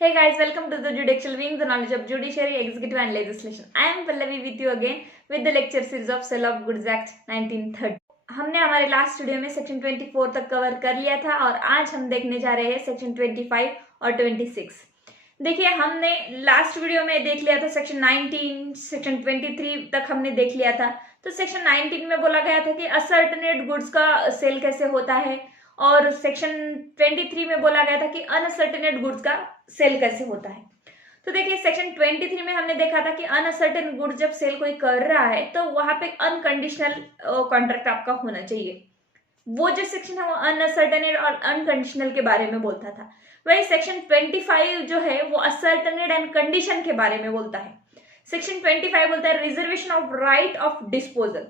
Hey guys, welcome to the Judicial Wing, the knowledge of judiciary, executive and legislation. I am Pallavi with you again with the lecture series of Sale of Goods Act 1930. हमने हमारे last video में section 24 तक cover कर लिया था और आज हम देखने जा रहे हैं सेक्शन 25 और 26। देखिए, हमने लास्ट वीडियो में देख लिया था सेक्शन 19, सेक्शन 23 तक हमने देख लिया था। तो सेक्शन 19 में बोला गया था कि असर्टेनेट गुड्स का सेल कैसे होता है और सेक्शन 23 में बोला गया था कि अनसर्टेनेट गुड्स का सेल कैसे होता है। तो देखिए, सेक्शन 23 में हमने देखा था कि अनसर्टेन गुड्स जब सेल कोई कर रहा है तो वहां पे अनकंडीशनल कॉन्ट्रैक्ट आपका होना चाहिए। वो जो सेक्शन है वो अनसर्टेनेट और अनकंडीशनल के बारे में बोलता था। वही सेक्शन 25 जो है वो असर्टेनेट एंड कंडीशन के बारे में बोलता है। सेक्शन 25 बोलता है reservation of right of disposal,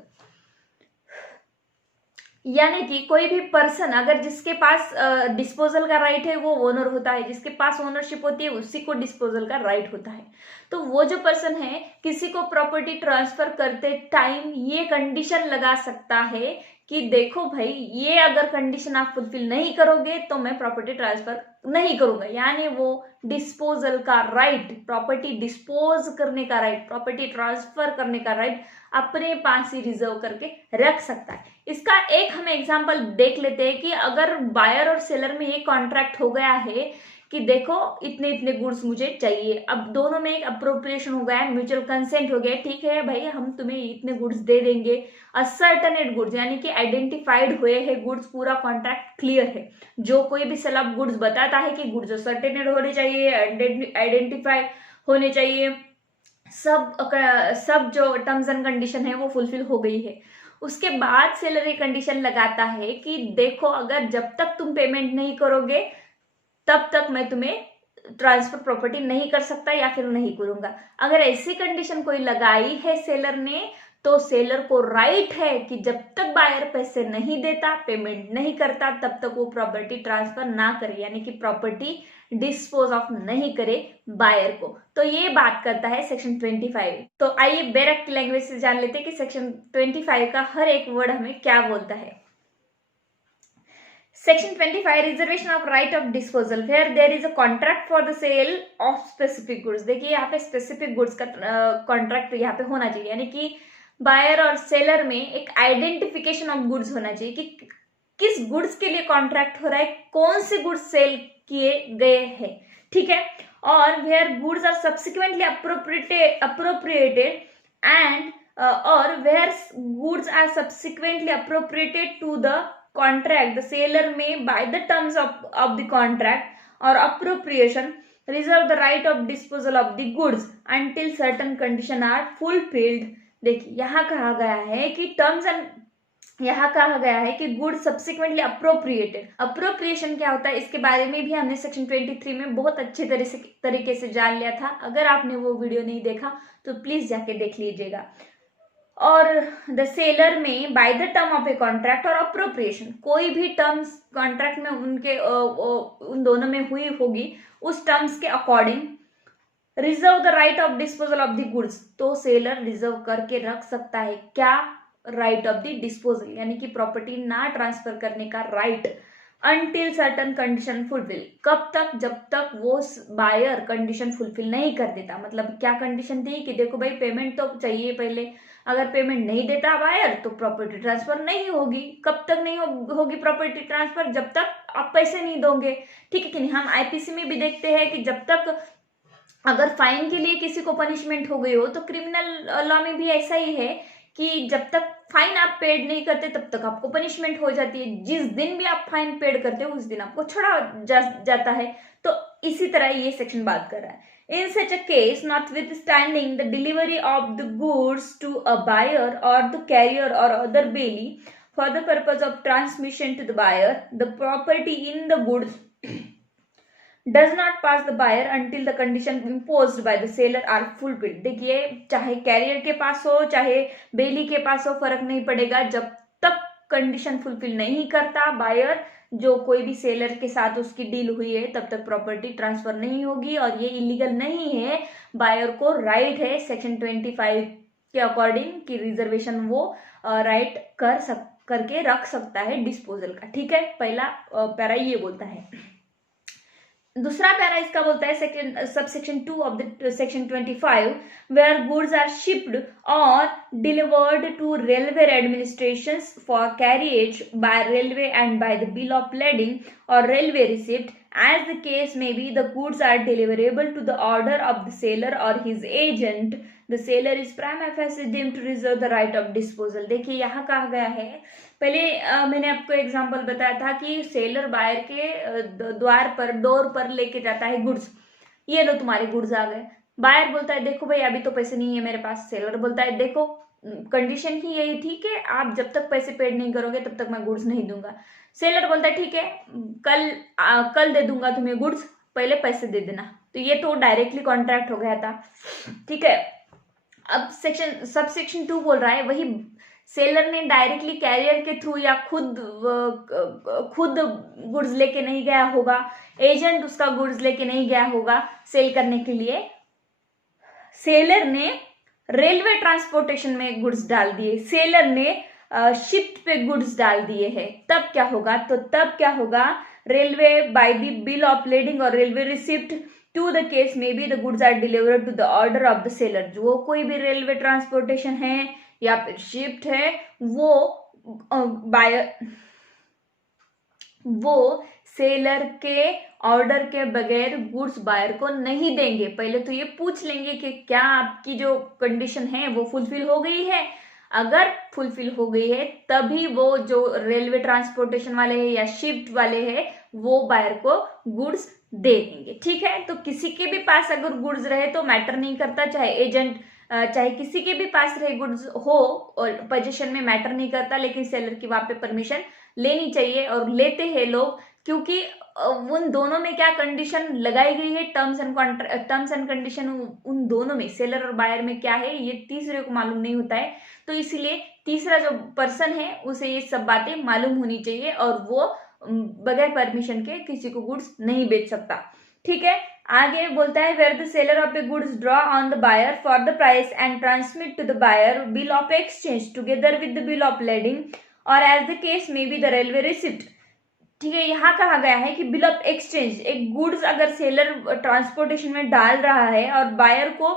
यानी कि कोई भी पर्सन अगर जिसके पास डिस्पोजल का राइट है वो ओनर होता है, जिसके पास ओनरशिप होती है उसी को डिस्पोजल का राइट होता है। तो वो जो पर्सन है किसी को प्रॉपर्टी ट्रांसफर करते टाइम ये कंडीशन लगा सकता है कि देखो भाई, ये अगर कंडीशन आप फुलफिल नहीं करोगे तो मैं प्रॉपर्टी ट्रांसफर नहीं करूंगा। यानी वो डिस्पोजल का राइट, प्रॉपर्टी डिस्पोज करने का राइट, प्रॉपर्टी ट्रांसफर करने का राइट अपने पास ही रिजर्व करके रख सकता है। इसका एक हम एग्जांपल देख लेते हैं कि अगर बायर और सेलर में ये कॉन्ट्रैक्ट हो गया है कि देखो इतने इतने गुड्स मुझे चाहिए, अब दोनों में एक अप्रोप्रिएशन हो गया है, म्यूचुअल कंसेंट हो गया, ठीक है भाई हम तुम्हें इतने गुड्स दे देंगे। असर्टेनेट गुड्स यानी कि आइडेंटिफाइड हुए हैं गुड्स, पूरा कॉन्ट्रैक्ट क्लियर है। जो कोई भी सेल ऑफ गुड्स बताता है कि गुड्स असर्टेनेट होने चाहिए, आइडेंटिफाइड होने चाहिए, सब जो टर्म्स एंड कंडीशन है वो फुलफिल हो गई है। उसके बाद सेलर ये कंडीशन लगाता है कि देखो अगर जब तक तुम पेमेंट नहीं करोगे तब तक मैं तुम्हें ट्रांसफर प्रॉपर्टी नहीं कर सकता या फिर नहीं करूंगा। अगर ऐसी कंडीशन कोई लगाई है सेलर ने तो सेलर को राइट है कि जब तक बायर पैसे नहीं देता, पेमेंट नहीं करता, तब तक वो प्रॉपर्टी ट्रांसफर ना करे, यानी कि प्रॉपर्टी डिस्पोज ऑफ नहीं करे बायर को। तो ये बात करता है सेक्शन 25। तो आइए डायरेक्ट लैंग्वेज से जान लेते हैं कि सेक्शन 25 का हर एक वर्ड हमें क्या बोलता है। Section 25 reservation of right of disposal where there is a contract for the sale of specific goods। देखिए यहाँ पे स्पेसिफिक गुड्स का कॉन्ट्रैक्ट यहाँ पे होना चाहिए, यानी कि बायर और सेलर में एक आइडेंटिफिकेशन ऑफ गुड्स होना चाहिए कि किस गुड्स के लिए कॉन्ट्रैक्ट हो रहा है, कौन से गुड्स सेल किए गए हैं, ठीक है। और where goods are subsequently appropriated and और where goods are subsequently appropriated to the contract, the seller may by the terms of the contract or appropriation reserve the right of disposal of the goods until certain condition are fulfilled। देखिए यहाँ कहा गया है कि terms and यहाँ कहा गया है कि गुड सब्सिक्वेंटली अप्रोप्रिएटेड। अप्रोप्रिएशन क्या होता है इसके बारे में भी हमने सेक्शन 23 में बहुत अच्छे तरीके से जान लिया था। अगर आपने वो वीडियो नहीं देखा तो प्लीज जाके देख लीजिएगा। और द सेलर में by the term of a contract और अप्रोप्रिएशन, कोई भी टर्म्स कॉन्ट्रैक्ट में उनके उन दोनों में हुई होगी उस टर्म्स के according reserve the right of disposal of the goods. तो सेलर रिजर्व करके रख सकता है क्या, राइट ऑफ द डिस्पोजल, यानी कि प्रॉपर्टी ना ट्रांसफर करने का right until certain condition fulfil. कब तक? जब तक वो बायर कंडीशन फुलफिल नहीं कर देता। मतलब क्या कंडीशन थी कि देखो भाई पेमेंट तो चाहिए पहले, अगर पेमेंट नहीं देता बायर तो प्रॉपर्टी ट्रांसफर नहीं होगी। कब तक नहीं होगी प्रॉपर्टी ट्रांसफर? जब तक आप पैसे नहीं दोगे, ठीक है कि नहीं। हम आईपीसी में भी देखते हैं कि जब तक अगर फाइन के लिए किसी को पनिशमेंट हो गई हो, तो क्रिमिनल लॉ में भी ऐसा ही है कि जब तक फाइन आप पेड नहीं करते तब तक आपको पनिशमेंट हो जाती है। जिस दिन भी आप फाइन पेड करते हो उस दिन आपको छोड़ा जाता है। तो इसी तरह ये सेक्शन बात कर रहा है। In such a case, notwithstanding the delivery of the goods to a buyer or the carrier or other bailee for the purpose of transmission to the buyer, the property in the goods does not pass the buyer until the condition imposed by the seller are fulfilled। देखिए, चाहे career के पास हो चाहे बेली के पास हो, फर्क नहीं पड़ेगा, जब तक कंडीशन फुलफिल नहीं करता बायर, जो कोई भी सेलर के साथ उसकी डील हुई है, तब तक प्रॉपर्टी ट्रांसफर नहीं होगी। और ये इलीगल नहीं है, बायर को राइट है सेक्शन 25 के अकॉर्डिंग कि रिजर्वेशन वो राइट करके रख सकता है डिस्पोजल का, ठीक है। पहला पैरा ये बोलता है। दूसरा पैरा इसका बोलता है subsection 2 of the section 25 where goods are shipped और delivered to railway administrations for carriage by railway and by the bill of lading और railway receipt as the case may be the goods are deliverable to the order of the seller or his agent the seller is prima facie deemed to reserve the right of disposal। देखिए यहाँ कहा गया है, पहले मैंने आपको example बताया था कि सेलर बायर के द्वार पर डोर पर लेके जाता है गुड्स, ये लो तुम्हारे गुड्स आ गए। बायर बोलता है देखो भाई अभी तो पैसे नहीं है मेरे पास, सेलर बोलता है देखो कंडीशन ही यही थी कि आप जब तक पैसे पेड नहीं करोगे तब तक मैं गुड्स नहीं दूंगा। सेलर बोलता है ठीक है कल दे दूंगा तुम्हें गुड्स, पहले पैसे दे देना। तो ये तो डायरेक्टली कॉन्ट्रैक्ट हो गया था, ठीक है। अब सबसेक्शन 2 बोल रहा है वही सेलर ने डायरेक्टली कैरियर के थ्रू या खुद गुड्स लेके नहीं गया होगा, एजेंट उसका गुड्स लेके नहीं गया होगा सेल करने के लिए, सेलर ने रेलवे ट्रांसपोर्टेशन में गुड्स डाल दिए, सेलर ने शिफ्ट पे गुड्स डाल दिए हैं, तब क्या होगा? तो तब क्या होगा, railway by the bill of lading और railway receipt to the case may be the goods are delivered to the order of the seller. जो कोई भी रेलवे ट्रांसपोर्टेशन है या फिर शिफ्ट है वो सेलर के ऑर्डर के बगैर गुड्स बायर को नहीं देंगे। पहले तो ये पूछ लेंगे कि क्या आपकी जो कंडीशन है वो फुलफिल हो गई है। अगर फुलफिल हो गई है तभी वो जो रेलवे ट्रांसपोर्टेशन वाले हैं या शिफ्ट वाले हैं वो बायर को गुड्स दे देंगे, ठीक है। तो किसी के भी पास अगर गुड्स रहे तो मैटर नहीं करता, चाहे एजेंट चाहे किसी के भी पास रहे गुड्स हो और पोजीशन में मैटर नहीं करता, लेकिन सेलर की वहां पे परमिशन लेनी चाहिए और लेते हैं लोग, क्योंकि उन दोनों में क्या कंडीशन लगाई गई है, टर्म्स एंड कंडीशन उन दोनों में सेलर और बायर में क्या है ये तीसरे को मालूम नहीं होता है। तो इसलिए तीसरा जो पर्सन है उसे ये सब बातें मालूम होनी चाहिए और वो बगैर परमिशन के किसी को गुड्स नहीं बेच सकता, ठीक है। आगे बोलता है where the seller of the goods draw on the buyer for the price and transmit to the buyer bill of exchange together with the bill of lading और as the case may be the railway receipt, ठीक है। यहाँ कहा गया है कि bill of exchange, एक goods अगर सेलर ट्रांसपोर्टेशन में डाल रहा है और बायर को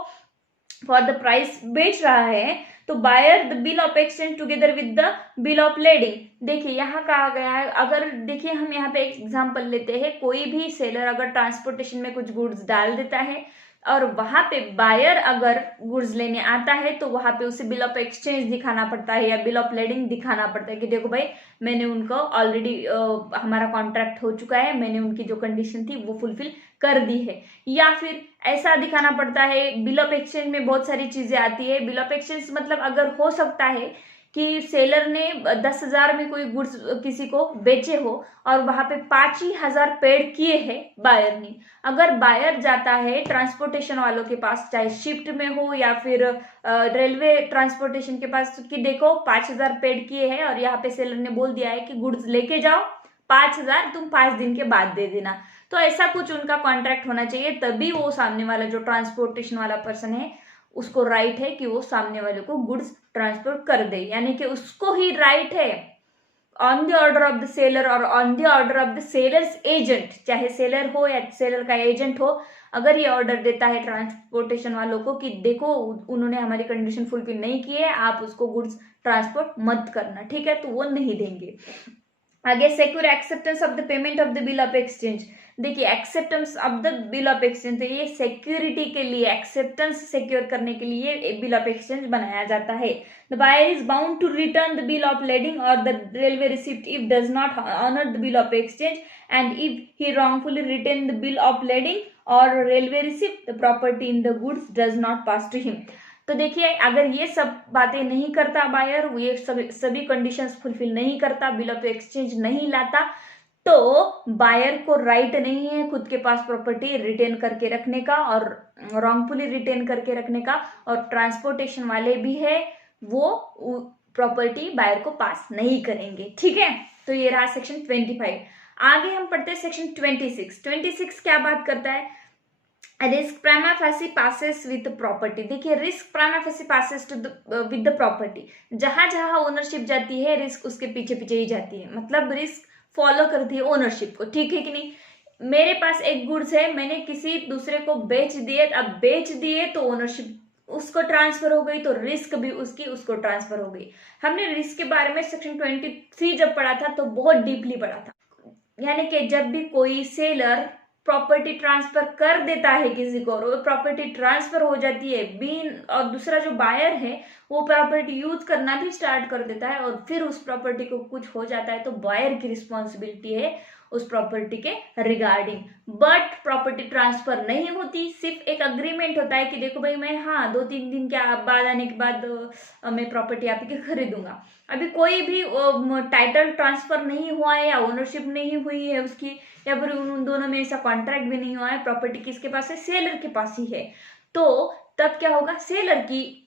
फॉर द प्राइस बेच रहा है तो buyer the bill of exchange together with the bill of lading. देखिए यहाँ कहा गया है, अगर देखिए हम यहाँ पे एक एग्जांपल लेते हैं, कोई भी सेलर अगर ट्रांसपोर्टेशन में कुछ गुड्स डाल देता है और वहां पे बायर अगर गुड्स लेने आता है तो वहां पे उसे बिल ऑफ एक्सचेंज दिखाना पड़ता है या बिल ऑफ लेडिंग दिखाना पड़ता है कि देखो भाई मैंने उनको ऑलरेडी हमारा कॉन्ट्रैक्ट हो चुका है, मैंने उनकी जो कंडीशन थी वो फुलफिल कर दी है। या फिर ऐसा दिखाना पड़ता है, बिल ऑफ एक्सचेंज में बहुत सारी चीजें आती है। बिल ऑफ एक्सचेंज मतलब अगर हो सकता है कि सेलर ने 10,000 में कोई गुड्स किसी को बेचे हो और वहां पे 5,000 पेड किए हैं बायर ने। अगर बायर जाता है ट्रांसपोर्टेशन वालों के पास, चाहे शिफ्ट में हो या फिर रेलवे ट्रांसपोर्टेशन के पास, कि देखो 5,000 पेड किए हैं और यहाँ पे सेलर ने बोल दिया है कि गुड्स लेके जाओ, 5,000 तुम 5 दिन के बाद दे देना। तो ऐसा कुछ उनका कॉन्ट्रैक्ट होना चाहिए, तभी वो सामने वाला जो ट्रांसपोर्टेशन वाला पर्सन है उसको राइट है कि वो सामने वाले को गुड्स ट्रांसपोर्ट कर दे, यानी कि उसको ही राइट है on the order of the seller और on the order of the seller's agent, चाहे सेलर हो या सेलर का एजेंट हो, अगर ये ऑर्डर देता है ट्रांसपोर्टेशन वालों को कि देखो उन्होंने हमारी कंडीशन फुलफिल नहीं की है, आप उसको गुड्स ट्रांसपोर्ट मत करना, ठीक है, तो वो नहीं देंगे। आगे secure acceptance of the payment of the bill of exchange. देखिए acceptance of the bill of exchange, तो ये सिक्योरिटी के लिए, एक्सेप्टेंस सिक्योर करने के लिए बिल ऑफ एक्सचेंज बनाया जाता है। The buyer is bound to return the bill of lading और the railway receipt if does not honour the bill of exchange and if he wrongfully return the bill of lading और railway receipt the property in the goods does not pass to him. तो देखिए अगर ये सब बातें नहीं करता buyer, ये सभी कंडीशंस फुलफिल नहीं करता, बिल ऑफ एक्सचेंज नहीं लाता, तो बायर को राइट नहीं है खुद के पास प्रॉपर्टी रिटेन करके रखने का और रॉन्गफुली रिटेन करके रखने का, और ट्रांसपोर्टेशन वाले भी है वो प्रॉपर्टी बायर को पास नहीं करेंगे, ठीक है। तो ये रहा सेक्शन 25। आगे हम पढ़ते हैं सेक्शन 26। 26 क्या बात करता है, risk prima facie passes with property. देखिए risk prima facie passes to with the property, जहां जहां ओनरशिप जाती है रिस्क उसके पीछे पीछे ही जाती है, मतलब रिस्क फॉलो करती है ओनरशिप को, ठीक है कि नहीं। मेरे पास एक गुड्स है, मैंने किसी दूसरे को बेच दिए, अब बेच दिए तो ओनरशिप उसको ट्रांसफर हो गई, तो रिस्क भी उसको ट्रांसफर हो गई। हमने रिस्क के बारे में सेक्शन 23 जब पढ़ा था तो बहुत डीपली पढ़ा था, यानी कि जब भी कोई सेलर प्रॉपर्टी ट्रांसफर कर देता है किसी को और वो प्रॉपर्टी ट्रांसफर हो जाती है बीन, और दूसरा जो बायर है वो प्रॉपर्टी यूज करना भी स्टार्ट कर देता है और फिर उस प्रॉपर्टी को कुछ हो जाता है, तो बायर की रिस्पॉन्सिबिलिटी है उस प्रॉपर्टी के रिगार्डिंग। बट प्रॉपर्टी ट्रांसफर नहीं होती, सिर्फ एक अग्रीमेंट होता है कि देखो भाई मैं 2-3 दिन के बाद आने के बाद मैं प्रॉपर्टी आपकी खरीदूंगा। अभी कोई भी टाइटल ट्रांसफर नहीं हुआ है या ओनरशिप नहीं हुई है उसकी, या फिर उन दोनों में ऐसा कॉन्ट्रैक्ट भी नहीं हुआ है, प्रॉपर्टी किसके पास है, सेलर के पास ही है, तो तब क्या होगा, सेलर की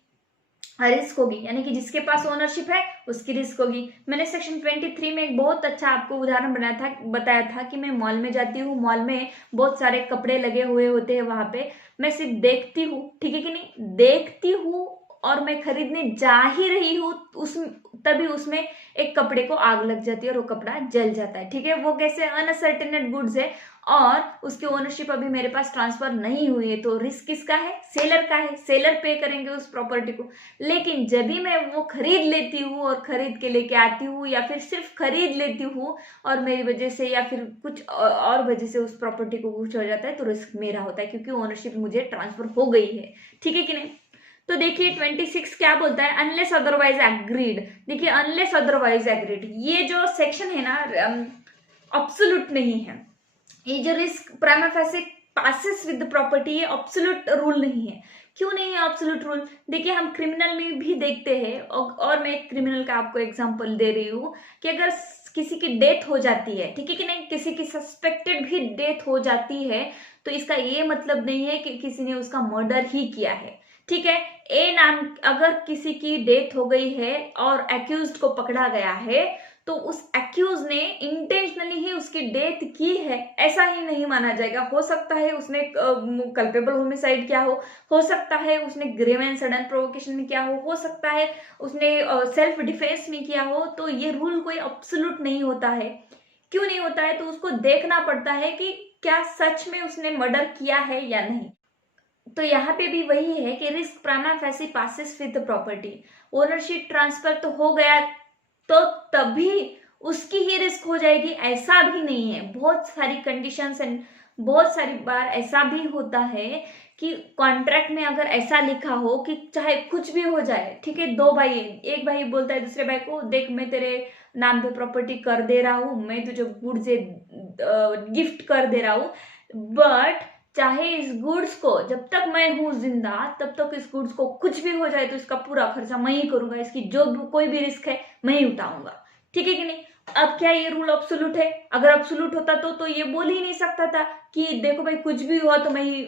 रिस्क होगी, यानी कि जिसके पास ओनरशिप है उसकी रिस्क होगी। मैंने सेक्शन 23 में एक बहुत अच्छा आपको उदाहरण बताया था कि मैं मॉल में जाती हूँ, मॉल में बहुत सारे कपड़े लगे हुए होते हैं, वहां पे मैं सिर्फ देखती हूँ, ठीक है कि नहीं, देखती हूँ और मैं खरीदने जा ही रही हूँ, तभी उसमें एक कपड़े को आग लग जाती है और वो कपड़ा जल जाता है, ठीक है। वो कैसे, अनसर्टेनेट गुड्स है और उसकी ओनरशिप अभी मेरे पास ट्रांसफर नहीं हुई है, तो रिस्क किसका है, सेलर का है, सेलर पे करेंगे उस प्रॉपर्टी को। लेकिन जब भी मैं वो खरीद लेती हूँ और खरीद के लेके आती हूँ या फिर सिर्फ खरीद लेती हूँ और मेरी वजह से या फिर कुछ और वजह से उस प्रॉपर्टी को कुछ हो जाता है, तो रिस्क मेरा होता है क्योंकि ओनरशिप मुझे ट्रांसफर हो गई है, ठीक है कि नहीं। तो देखिए 26 क्या बोलता है, अनलेस अदरवाइज एग्रीड। देखिए अनलेस अदरवाइज एग्रीड, ये जो सेक्शन है ना एब्सोल्यूट नहीं है, ये जो risk prima facie passes with the property, ये एब्सोल्यूट रूल नहीं है। क्यों नहीं है एब्सोल्यूट रूल, देखिए हम क्रिमिनल में भी देखते हैं, और मैं एक क्रिमिनल का आपको एग्जांपल दे रही हूँ कि अगर किसी की डेथ हो जाती है, ठीक है कि नहीं, किसी की सस्पेक्टेड भी डेथ हो जाती है, तो इसका ये मतलब नहीं है कि किसी ने उसका मर्डर ही किया है, ठीक है। ए नाम, अगर किसी की डेथ हो गई है और एक्यूज्ड को पकड़ा गया है, तो उस एक्यूज ने इंटेंशनली ही उसकी डेथ की है ऐसा ही नहीं माना जाएगा। हो सकता है उसने कल्पेबल होमिसाइड किया हो सकता है उसने ग्रेव एंड सडन प्रोवोकेशन में किया हो सकता है उसने सेल्फ डिफेंस में किया हो, तो ये रूल कोई एब्सोल्यूट नहीं होता है। क्यों नहीं होता है, तो उसको देखना पड़ता है कि क्या सच में उसने मर्डर किया है या नहीं। तो यहाँ पे भी वही है कि risk prima facie passes with the property, ownership transfer तो हो गया तो तभी उसकी ही रिस्क हो जाएगी ऐसा भी नहीं है। बहुत सारी कंडीशंस एंड बहुत सारी बार ऐसा भी होता है कि कॉन्ट्रैक्ट में अगर ऐसा लिखा हो कि चाहे कुछ भी हो जाए, ठीक है, दो भाई, एक भाई बोलता है दूसरे भाई को, देख मैं तेरे नाम पे प्रॉपर्टी कर दे रहा हूँ, मैं तुझे गुड्स गिफ्ट कर दे रहा हूँ, बट चाहे इस गुड्स को जब तक मैं हूं जिंदा तब तक इस गुड्स को कुछ भी हो जाए तो इसका पूरा खर्चा मैं ही करूंगा, इसकी जो कोई भी रिस्क है मैं ही उठाऊंगा, ठीक है कि नहीं। अब क्या ये रूल एब्सोल्यूट है, अगर एब्सोल्यूट होता तो ये बोल ही नहीं सकता था कि देखो भाई कुछ भी हुआ तो मैं ही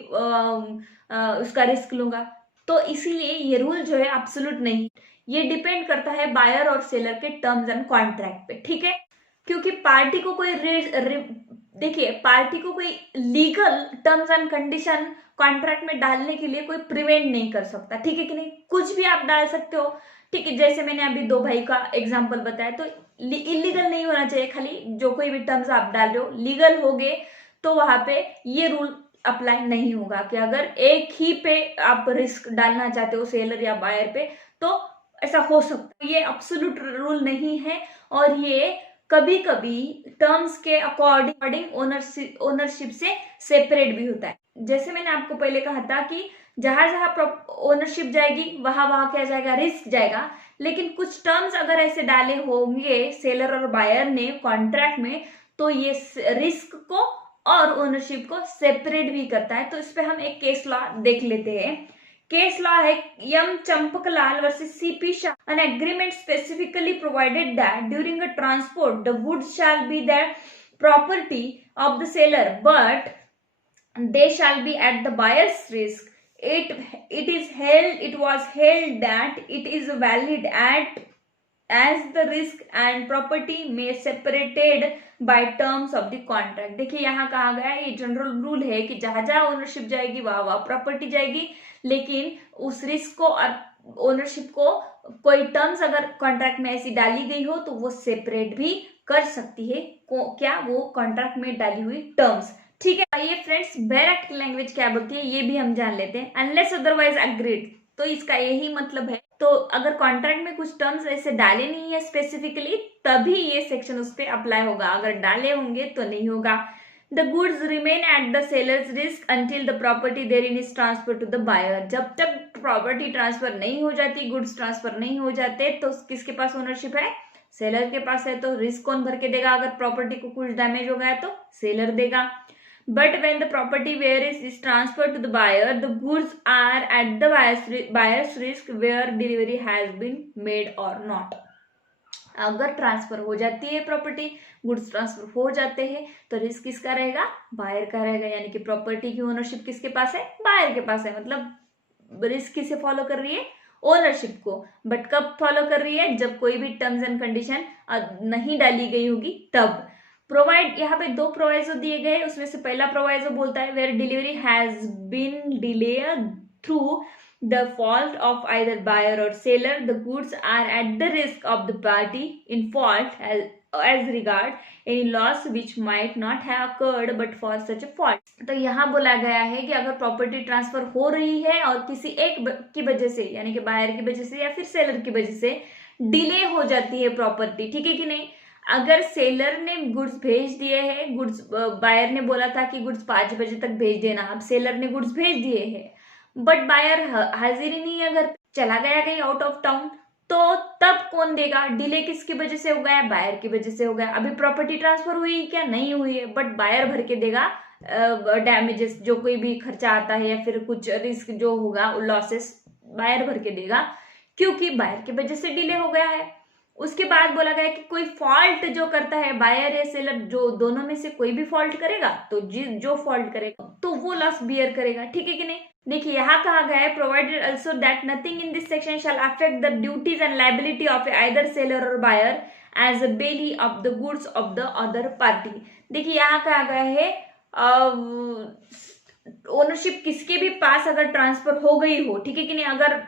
उसका रिस्क लूंगा। तो इसीलिए ये रूल जो है एब्सोल्यूट नहीं, ये डिपेंड करता है बायर और सेलर के टर्म्स एंड कॉन्ट्रैक्ट पे, ठीक है। क्योंकि पार्टी को कोई देखिए पार्टी को कोई legal terms and condition contract में डालने के लिए कोई प्रिवेंट नहीं कर सकता, ठीक है कि नहीं, कुछ भी आप डाल सकते हो, ठीक है। जैसे मैंने अभी दो भाई का एग्जांपल बताया, तो इलीगल नहीं होना चाहिए, खाली जो कोई भी टर्म्स आप डाल रहे हो लीगल हो गए तो वहां पे ये रूल अप्लाई नहीं होगा कि अगर एक ही पे आप रिस्क डालना चाहते हो सेलर या बायर पे तो ऐसा हो सकता है। ये एब्सोल्यूट रूल नहीं है और ये कभी कभी टर्म्स के अकॉर्डिंग ओनरशिप से सेपरेट भी होता है। जैसे मैंने आपको पहले कहा था कि जहां जहां ओनरशिप जाएगी वहां क्या जाएगा, रिस्क जाएगा। लेकिन कुछ टर्म्स अगर ऐसे डाले होंगे सेलर और बायर ने कॉन्ट्रैक्ट में तो ये रिस्क को और ओनरशिप को सेपरेट भी करता है। तो इस पे हम एक केस लॉ देख लेते हैं। केस लॉ है यम Champaklal versus CP Shah. An agreement specifically provided that during a transport the goods shall be the property of the seller, but they shall be at the buyer's risk. It was held that it is valid as the risk and property may separated by terms of the contract. देखिए यहाँ कहा गया है, ये general rule है कि जहां जहां ओनरशिप जाएगी वहां प्रॉपर्टी जाएगी, लेकिन उस रिस्क को और ओनरशिप को कोई टर्म्स अगर कॉन्ट्रैक्ट में ऐसी डाली गई हो तो वो सेपरेट भी कर सकती है। क्या वो कॉन्ट्रैक्ट में डाली हुई टर्म्स, ठीक है, आइए फ्रेंड्स, बैरक की लैंग्वेज क्या बोलती है ये भी हम जान लेते हैं। अनलेस अदरवाइज अग्रीड, तो इसका यही मतलब है। तो अगर कॉन्ट्रैक्ट में कुछ टर्म्स ऐसे डाले नहीं है स्पेसिफिकली, तभी ये सेक्शन उस पर अप्लाई होगा, अगर डाले होंगे तो नहीं होगा। The goods remain at the seller's risk until the property therein is transfer to the buyer. जब तक प्रॉपर्टी ट्रांसफर नहीं हो जाती, गुड्स ट्रांसफर नहीं हो जाते, तो किसके पास ओनरशिप है? सेलर के पास है। तो रिस्क कौन भर के देगा? अगर प्रॉपर्टी को कुछ डैमेज हो गया तो सेलर देगा। But when the property where is transferred to the buyer, the goods are at the buyer's risk where delivery has been made or not. अगर ट्रांसफर हो जाती है प्रॉपर्टी, गुड्स ट्रांसफर हो जाते हैं, तो रिस्क किसका रहेगा? बायर का रहेगा। यानी कि प्रॉपर्टी की ओनरशिप किसके पास है? बायर के पास है। मतलब रिस्क किसे फॉलो कर रही है? ओनरशिप को। बट कब फॉलो कर रही है? जब कोई भी टर्म्स एंड कंडीशन नहीं डाली गई होगी तब। प्रोवाइड, यहाँ पे 2 प्रोवाइजो दिए गए, उसमें से पहला प्रोवाइजो बोलता है where delivery has been delayed through the fault of either buyer or seller, the goods are at the risk of the party in fault as regard any loss which might not have occurred but for such a fault. तो यहाँ बोला गया है कि अगर property transfer हो रही है और किसी एक की वजह से, यानी कि बायर की वजह से या फिर सेलर की वजह से डिले हो जाती है प्रॉपर्टी, ठीक है कि नहीं? अगर सेलर ने गुड्स भेज दिए हैं, गुड्स बायर ने बोला था कि गुड्स 5 बजे तक भेज देना, अब सेलर ने गुड्स भेज दिए हैं, बट बायर हाजिर ही नहीं है, अगर चला गया कहीं आउट ऑफ टाउन, तो तब कौन देगा? डिले किसकी वजह से हो गया? बायर की वजह से हो गया। अभी प्रॉपर्टी ट्रांसफर हुई क्या? नहीं हुई है, बट बायर भर के देगा डैमेजेस, जो कोई भी खर्चा आता है या फिर कुछ रिस्क जो होगा, लॉसेस बायर भर के देगा, क्योंकि बायर की वजह से डिले हो गया है। उसके बाद बोला गया कि कोई फॉल्ट जो करता है, बायर या सेलर, जो दोनों में से कोई भी फॉल्ट करेगा, तो जो फॉल्ट करेगा तो वो लॉस बियर करेगा, ठीक है कि नहीं? देखिए यहाँ कहा गया है provided also that nothing in this section shall affect the duties and liability of either seller or buyer as a bailee of the goods of the other party. देखिए यहाँ कहा गया है ओनरशिप किसके भी पास अगर ट्रांसफर हो गई हो, ठीक है कि नहीं, अगर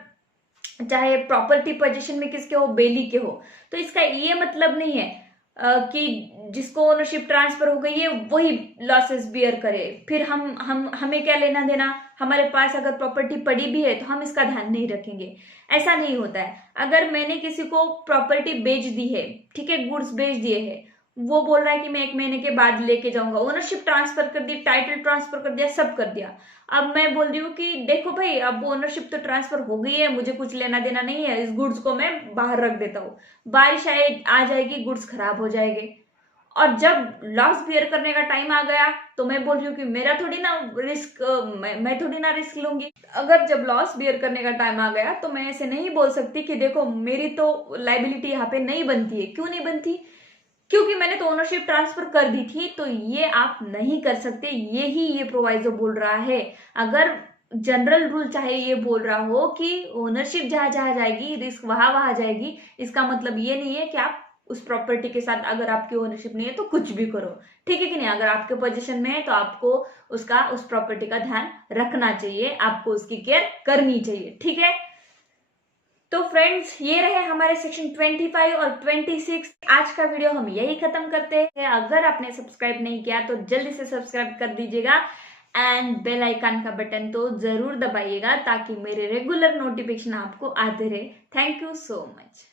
चाहे प्रॉपर्टी पोजीशन में किसके हो, बेली के हो, तो इसका ये मतलब नहीं है कि जिसको ओनरशिप ट्रांसफर हो गई है वही लॉसेस बियर करे। फिर हमें क्या लेना देना? हमारे पास अगर प्रॉपर्टी पड़ी भी है तो हम इसका ध्यान नहीं रखेंगे, ऐसा नहीं होता है। अगर मैंने किसी को प्रॉपर्टी बेच दी है, ठीक है, गुड्स बेच दिए हैं, वो बोल रहा है कि मैं 1 महीने के बाद लेके जाऊंगा, ओनरशिप ट्रांसफर कर दी, टाइटल ट्रांसफर कर दिया, सब कर दिया। अब मैं बोल रही हूँ कि देखो भाई, अब ओनरशिप तो ट्रांसफर हो गई है, मुझे कुछ लेना देना नहीं है, इस गुड्स को मैं बाहर रख देता हूँ, बारिश आ जाएगी, गुड्स खराब हो जाएंगे, और जब लॉस बियर करने का टाइम आ गया तो मैं बोल रही हूँ कि मेरा थोड़ी ना रिस्क, मैं थोड़ी ना रिस्क लूंगी। अगर जब लॉस बियर करने का टाइम आ गया तो मैं ऐसे नहीं बोल सकती कि देखो मेरी तो लाइबिलिटी यहाँ पे नहीं बनती है। क्यों नहीं बनती? क्योंकि मैंने तो ओनरशिप ट्रांसफर कर दी थी। तो ये आप नहीं कर सकते, यही ये प्रोवाइजो बोल रहा है। अगर जनरल रूल चाहे ये बोल रहा हो कि ओनरशिप जहां जहां जाएगी रिस्क वहां वहां जाएगी, इसका मतलब ये नहीं है कि आप उस प्रॉपर्टी के साथ, अगर आपकी ओनरशिप नहीं है तो कुछ भी करो, ठीक है कि नहीं? अगर आपके पोजीशन में है तो आपको उस प्रॉपर्टी का ध्यान रखना चाहिए, आपको उसकी केयर करनी चाहिए, ठीक है? तो फ्रेंड्स, ये रहे हमारे सेक्शन 25 और 26। आज का वीडियो हम यही खत्म करते हैं। अगर आपने सब्सक्राइब नहीं किया तो जल्दी से सब्सक्राइब कर दीजिएगा एंड बेल आइकन का बटन तो जरूर दबाइएगा ताकि मेरे रेगुलर नोटिफिकेशन आपको आते रहे। Thank you so much.